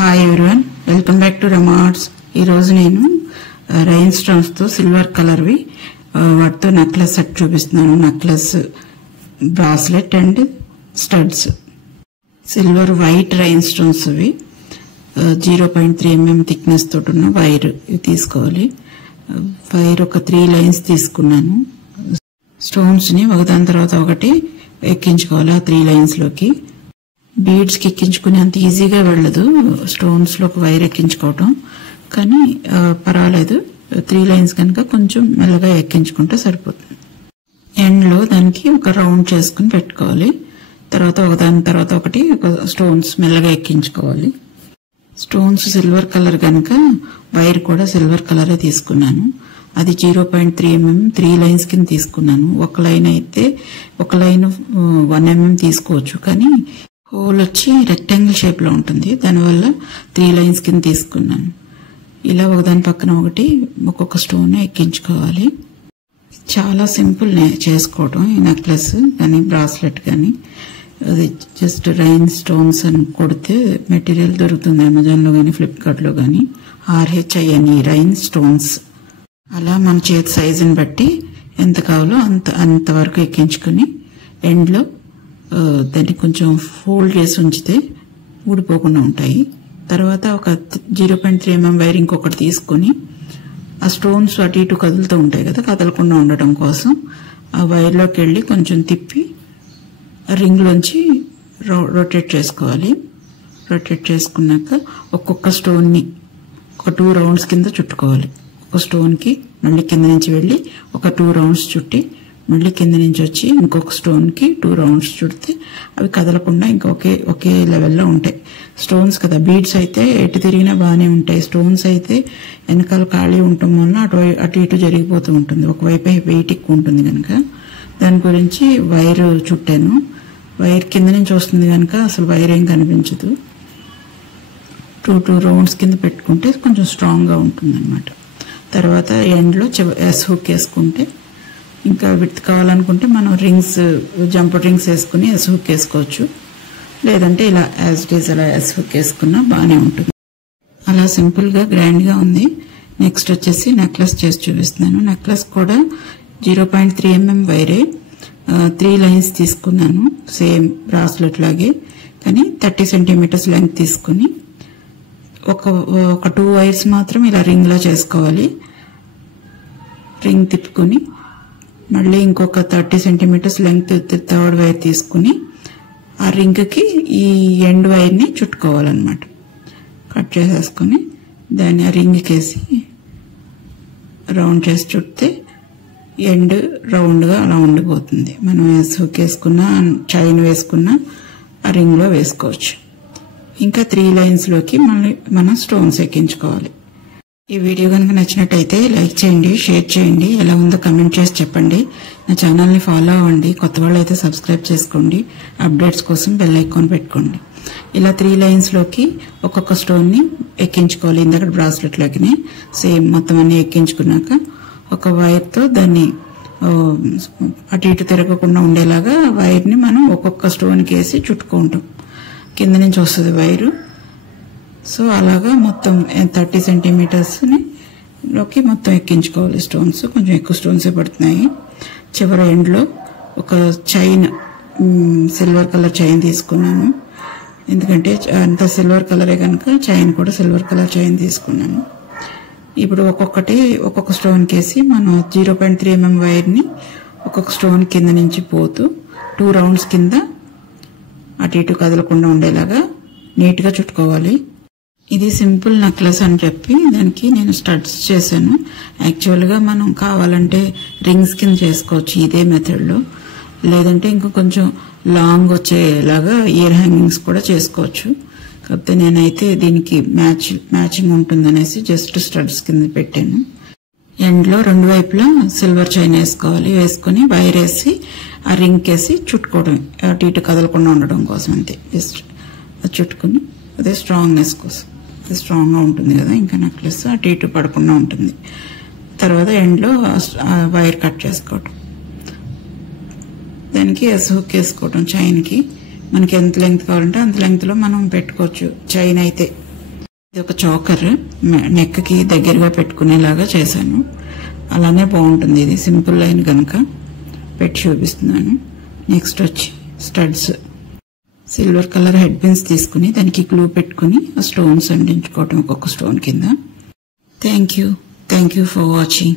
Hi everyone, welcome back to Rama arts. ఈరోజు నేను rain stones తో సిల్వర్ కలర్వి వాటితో నెక్లెస్ సెట్ చూపిస్తున్నాను. Necklace, bracelet and studs. Silver white rain stones అవి 0.3 mm thickness తోటి ఉన్న వైర్ ఇవి తీసుకోవాలి. వైర్ ఒక 3 లైన్స్ తీసుకున్నాను. స్టోన్స్ ని ఒకదాని తర్వాత ఒకటి ఎక్కించుకోవాలి ఆ 3 లైన్స్ లోకి. బీడ్స్ కి ఎక్కించుకునే అంత ఈజీగా వెళ్ళదు స్టోన్స్ లో వైర్ ఎక్కించుకోవటం, కానీ పర్వాలేదు. 3 లైన్స్ కనుక కొంచెం మెల్లగా ఎక్కించుకుంటే సరిపోతుంది. ఎండ్ లో దానికి ఒక రౌండ్ చేసుకుని పెట్టుకోవాలి. తర్వాత ఒకదాని తర్వాత ఒకటి స్టోన్స్ మెల్లగా ఎక్కించుకోవాలి. స్టోన్స్ సిల్వర్ కలర్ కనుక వైర్ కూడా సిల్వర్ కలరే తీసుకున్నాను. అది 0.3 mm 3 లైన్స్ కింద తీసుకున్నాను. ఒక లైన్ అయితే ఒక లైన్ 1 mm తీసుకోవచ్చు, కానీ హోల్ వచ్చి రెక్టాంగిల్ షేప్ లో ఉంటుంది, దానివల్ల 3 లైన్స్ కింద తీసుకున్నాను. ఇలా ఒకదాని పక్కన ఒకటి ఒక్కొక్క స్టోన్ ఎక్కించుకోవాలి. చాలా సింపుల్ చేసుకోవడం ఈ నెక్లెస్ కానీ బ్రాస్లెట్ కానీ. అది జస్ట్ రైన్ స్టోన్స్ అని కొడితే మెటీరియల్ దొరుకుతుంది అమెజాన్ లో కానీ ఫ్లిప్కార్ట్ లో కానీ. RHINE rain stones. అలా మన చేతి సైజుని బట్టి ఎంత కావాలో అంతవరకు ఎక్కించుకుని ఎండ్ లో దాన్ని కొంచెం ఫోల్డ్ చేసి ఉంచితే ఊడిపోకుండా ఉంటాయి. తర్వాత ఒక 0.3 mm వైర్ ఇంకొకటి తీసుకుని ఆ స్టోన్స్ అటు ఇటు కదులుతూ ఉంటాయి కదా, కదలకుండా ఉండటం కోసం ఆ వైర్లోకి వెళ్ళి కొంచెం తిప్పి రింగ్ లోంచి రొటేట్ చేసుకోవాలి. రొటేట్ చేసుకున్నాక ఒక్కొక్క స్టోన్ ని ఒక 2 రౌండ్స్ కింద చుట్టుకోవాలి. ఒక స్టోన్ కి మళ్ళీ కింద నుంచి వెళ్ళి ఒక 2 రౌండ్స్ చుట్టి మళ్ళీ కింద నుంచి వచ్చి ఇంకొక స్టోన్ కి 2 రౌండ్స్ చుడితే అవి కదలకుండా ఇంకా ఒకే లెవెల్లో ఉంటాయి. స్టోన్స్ కదా, బీడ్స్ అయితే ఎటు తిరిగినా బాగానే ఉంటాయి. స్టోన్స్ అయితే వెనకాల ఖాళీ ఉండటం వల్ల అటు ఇటు జరిగిపోతూ ఉంటుంది, ఒకవైపు వెయిట్ ఎక్కువ ఉంటుంది కనుక. దాని గురించి వైర్ చుట్టాను. వైర్ కింద నుంచి వస్తుంది కనుక అసలు వైర్ ఏం కనిపించదు. 2 రౌండ్స్ కింద పెట్టుకుంటే కొంచెం స్ట్రాంగ్ గా ఉంటుంది అనమాట. తర్వాత ఎండ్ లో ఎస్ హుక్ వేసుకుంటే, ఇంకా విడ్త్ కావాలనుకుంటే మనం రింగ్స్, జంపర్ రింగ్స్ వేసుకుని ఎస్ హుక్ వేసుకోవచ్చు. లేదంటే ఇలా యాజ్ ఇట్ ఈజ్ అలా ఎస్ హుక్ వేసుకున్నా బాగానే ఉంటుంది. అలా సింపుల్ గా గ్రాండ్ గా ఉంది. నెక్స్ట్ వచ్చేసి నెక్లెస్ చేసి చూపిస్తున్నాను. నెక్లెస్ కూడా 0.3 mm వైరే 3 లైన్స్ తీసుకున్నాను, సేమ్ బ్రాస్లెట్ లాగే, కానీ 30 centimeters లెంగ్త్ తీసుకుని ఒక 2 వైర్స్ మాత్రం ఇలా రింగ్ లా చేసుకోవాలి. రింగ్ తిప్పుకుని మళ్ళీ ఇంకొక 30 centimeters లెంగ్త్ థర్డ్ వైర్ తీసుకుని ఆ రింగ్ కి ఈ ఎండ్ వైర్ ని చుట్టుకోవాలన్నమాట. కట్ చేసేసుకుని దాన్ని ఆ రింగ్ కేసి రౌండ్ చేసి చుడితే ఎండ్ రౌండ్ గా అలా ఉండిపోతుంది. మనం హుక్ వేసుకున్నా, చైన్ వేసుకున్నా ఆ రింగ్ లో వేసుకోవచ్చు. ఇంకా 3 లైన్స్ లోకి మళ్ళీ మనం స్టోన్స్ ఎక్కించుకోవాలి. ఈ వీడియో కనుక నచ్చినట్టయితే లైక్ చేయండి, షేర్ చేయండి, ఎలా ఉందో కమెంట్ చేసి చెప్పండి. నా ఛానల్ ని ఫాలో అవ్వండి. కొత్త వాళ్ళు అయితే సబ్స్క్రైబ్ చేసుకోండి. అప్డేట్స్ కోసం బెల్ ఐకాన్ పెట్టుకోండి. ఇలా 3 లైన్స్ లోకి ఒక్కొక్క స్టోన్ ని ఎక్కించుకోవాలి. ఇందాక బ్రాస్లెట్ లోకి సేమ్ మొత్తం అన్ని ఎక్కించుకున్నాక ఒక వైర్ తో దాన్ని అటు ఇటు తిరగకుండా ఉండేలాగా వైర్ ని మనం ఒక్కొక్క స్టోన్ కి వేసి చుట్టుకుంటాం. కింద నుంచి వస్తుంది వైరు. సో అలాగా మొత్తం 30 centimeters లోకి మొత్తం ఎక్కించుకోవాలి స్టోన్స్. కొంచెం ఎక్కువ స్టోన్సే పడుతున్నాయి. చివరి ఎండ్ లో ఒక చైన్, సిల్వర్ కలర్ చైన్ తీసుకున్నాను. ఎందుకంటే అంత సిల్వర్ కలరే కనుక చైన్ కూడా సిల్వర్ కలర్ చైన్ తీసుకున్నాను. ఇప్పుడు ఒక్కొక్క స్టోన్ కేసి మనం 0.3 mm వైర్ ని ఒక్కొక్క స్టోన్ కింద నుంచి పోతూ 2 రౌండ్స్ కింద అటు ఇటు కదలకుండా ఉండేలాగా నీట్ గా చుట్టుకోవాలి. ఇది సింపుల్ నెక్లెస్ అని చెప్పి దానికి నేను స్టడ్స్ చేశాను. యాక్చువల్ గా మనం కావాలంటే రింగ్స్ కింద చేసుకోవచ్చు ఇదే మెథడ్ లో, లేదంటే ఇంకా కొంచెం లాంగ్ వచ్చేలాగా ఇయర్ హ్యాంగింగ్స్ కూడా చేసుకోవచ్చు. కాకపోతే నేనైతే దీనికి మ్యాచింగ్ ఉంటుందనేసి జస్ట్ స్టడ్స్ కింద పెట్టాను. ఎండ్ లో 2 వైపులా సిల్వర్ చైన్ వేసుకోవాలి. వేసుకుని వైర్ వేసి ఆ రింగ్ కేసి చుట్టుకోవడం, అటు ఇటు కదలకుండా ఉండడం కోసం అంతే. జస్ట్ అది చుట్టుకుని అదే స్ట్రాంగ్నెస్ కోసం, స్ట్రాంగ్ గా ఉంటుంది కదా ఇంకా నెక్లెస్, అటు ఇటు పడకుండా ఉంటుంది. తర్వాత ఎండ్ లో వైర్ కట్ చేసుకోవటం, దానికి ఎస్ హుక్ వేసుకోవటం. చైన్ కి మనకి ఎంత లెంగ్త్ కావాలంటే అంత లెంగ్త్ లో మనం పెట్టుకోవచ్చు. చైన్ అయితే ఇది ఒక చోకర్, నెక్ కి దగ్గరగా పెట్టుకునేలాగా చేశాను. అలానే బాగుంటుంది. ఇది సింపుల్ లైన్ కనుక పెట్టి చూపిస్తున్నాను. నెక్స్ట్ వచ్చి studs. Silver colour head pins తీసుకుని దానికి గ్లూ పెట్టుకుని ఆ స్టోన్స్ అంటించుకోవటం ఒక్కొక్క స్టోన్ కింద. Thank you for watching.